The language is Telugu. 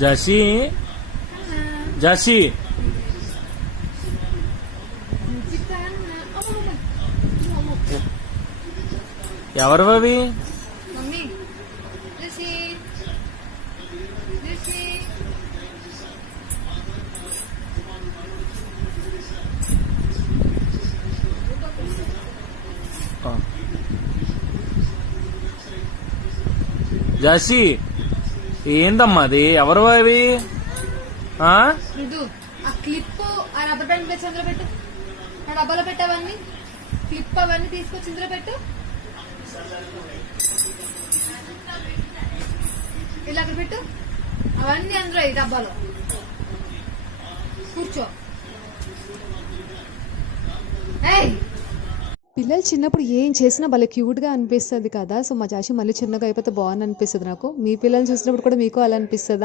జాసి జాసి ఎవరు అవి? మమ్మీ రిషి రిషి జాసి ఏందమ్మా అది? ఎవరు అవి? మృదు ఆ క్లిప్ ఆ రబ్బర్ బ్యాండ్ తెచ్చి అందులో పెట్టు. ఆ డబ్బాలో పెట్టవన్నీ క్లిప్ అవన్నీ తీసుకొచ్చి ఇందులో పెట్టు. ఇలా అక్కడ పెట్టు. అవన్నీ అందులో ఈ డబ్బాలో కూర్చో. ఏయ్ పిల్లలు చిన్నప్పుడు ఏం చేసినా భలే క్యూట్గా అనిపిస్తుంది కదా. సో మా జాషి మళ్ళీ చిన్నగా అయిపోతే బాగుంది అనిపిస్తుంది నాకు. మీ పిల్లల్ని చూసినప్పుడు కూడా మీకు అలా అనిపిస్తుందా?